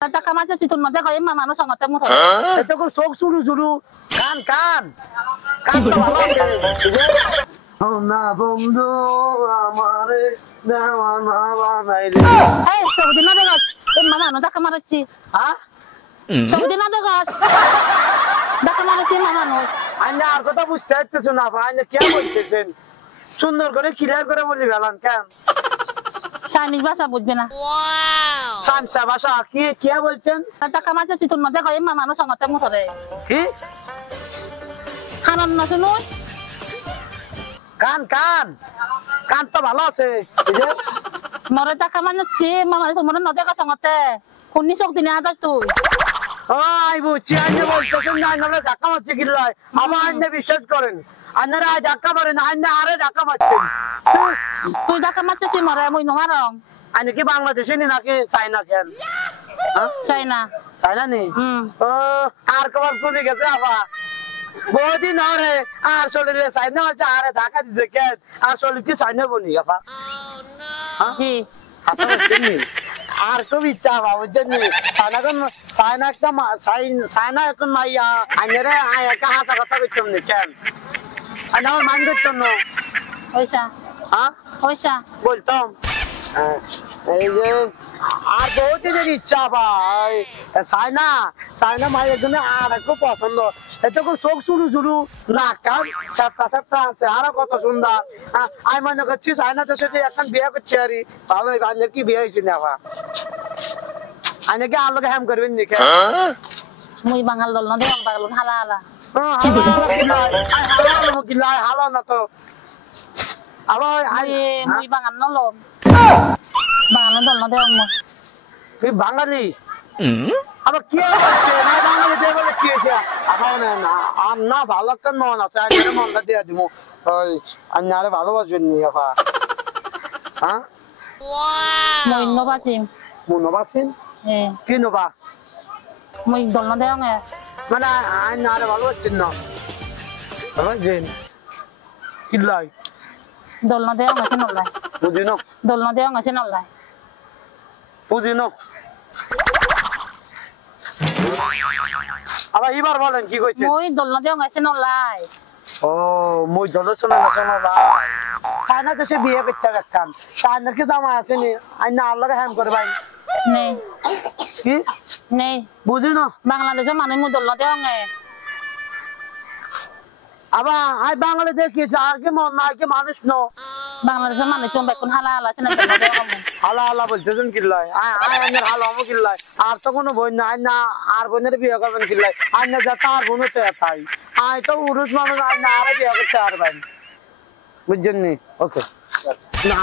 Taka macho si tunod ko yung mamano sa mata mo. Ito ko sok suru kan তো ভালো না বন্ধু আমারে দেওয়ানা বানাইলে এই সবদিন না দেখো এই মামানো taka মারছি হ্যাঁ সবদিন না দেখো taka মারছি মামানো আইনা আর কথা বুঝতে পারতেছ না আইনা কি বলতেছেন সুন্দর করে ক্লিয়ার করে বলি বেলান কেন চাইনিজ ভাষা বুঝবে না সামসা ভাষা কি কি বলছেন taka macho si tunod ko yung mamano sa mata mo রে কি হারান না শুনো কান কান কান তো ভালো আছে এই যে মরে taka মারছি মামানো তোমার নদে কা সঙ্গতে কোনি সব দিনে আদা তুই আই বুঝছি আইনা বলতেছেন না আইনা ধাক্কা মারছে কি লয় আমার আইনা বিশ্বাস করেন আইনারা ধাক্কা মারেন আইনা আরে ধাক্কা মারছেন তুই taka মারছি মরে মই নমারং আইনা কি বাংলাদেশে নি নাকি চাইনা কেন চাইনা চাইনা নি ও আর কবার কোনে গেছে আপা বহুদিন ধরে আর শরীরে চাইনা হচ্ছে আরে ধাক্কা দিছে কেন আর শরীর কি চাইনা বনি আপা জি আর খুব ইচ্ছা আপা বুঝছেন চাইনা একটা চাইনা এখন মাইয়া আইনারে একা হাসা কথা করতাম নি কেন আইনা আমার মান করতাম না পয়সা হ্যাঁ পয়সা বলতাম এই যে আর বহুত দিনের ইচ্ছা ভাই চাইনা চাইনা মায়ের জন্য আর খুব পছন্দ এটা খুব চোখ শুরু নাক কান সাতটা আছে আর কত সুন্দর আমি মনে করছি চাইনাতে সাথে এখন বিয়ে করছি আর ভালো আইনের কি বিয়ে হয়েছে না আপা আইনে কি আর লোকে হ্যাম করবেন নাকি মুই বাঙাল দল না দেওয়াং বাঙাল হালা হালা হালো না তো আবার মুই বাঙাল নলম বাঙাল দল না দেওয়াং মই তুই বাঙালি আবার কি হচ্ছে না বাঙালি দিয়ে বলে কি হয়েছে আবার না আর না ভালো একটা মন আছে আমি মনটা দিয়ে দিব ওই আমি আরে ভালোবাসবেন নি আপা হ্যাঁ মই নবাসিম মনোবাসেন কি নবা মই দল না দেওয়াং মানে আমি আরে ভালোবাসছেন না ভালোবাসছেন কি লাই দল না দেওয়াং আছে নলাই বুঝি না দল না দেওয়াং আছে নলাই বুঝি না আবার এবার বলেন কি কইছেন মই দল না দেওয়াং আছে নলাই ও মই জলছনা নাছনা লাই চায়না দেশে বিয়ে করতে রাখতাম চায়নার কি জামা আছে নি আইনা আল্লাহকে হ্যাম করে ভাই নেই কি নেই বুঝি না বাংলাদেশের মানুষ মই দল না দেওয়াং আবার আই বাংলাদেশে কি আর কি মন না কি মানুষ নো বাংলাদেশের মানুষ চুম্বা কোন হালা হালা আছে না দল না দেওয়াং হালা হালা বলতেছেন কি লাই আইনের হালা আমো কি লাই আর তো কোনো বই না আইনা আর বোনের বিয়ে করবেন কি লাই আইনা যা তার বোন তো তাই আই তো উরুস মানুষ আইনা আর বিয়ে করতে আর ভাই বুঝছেন নি ওকে না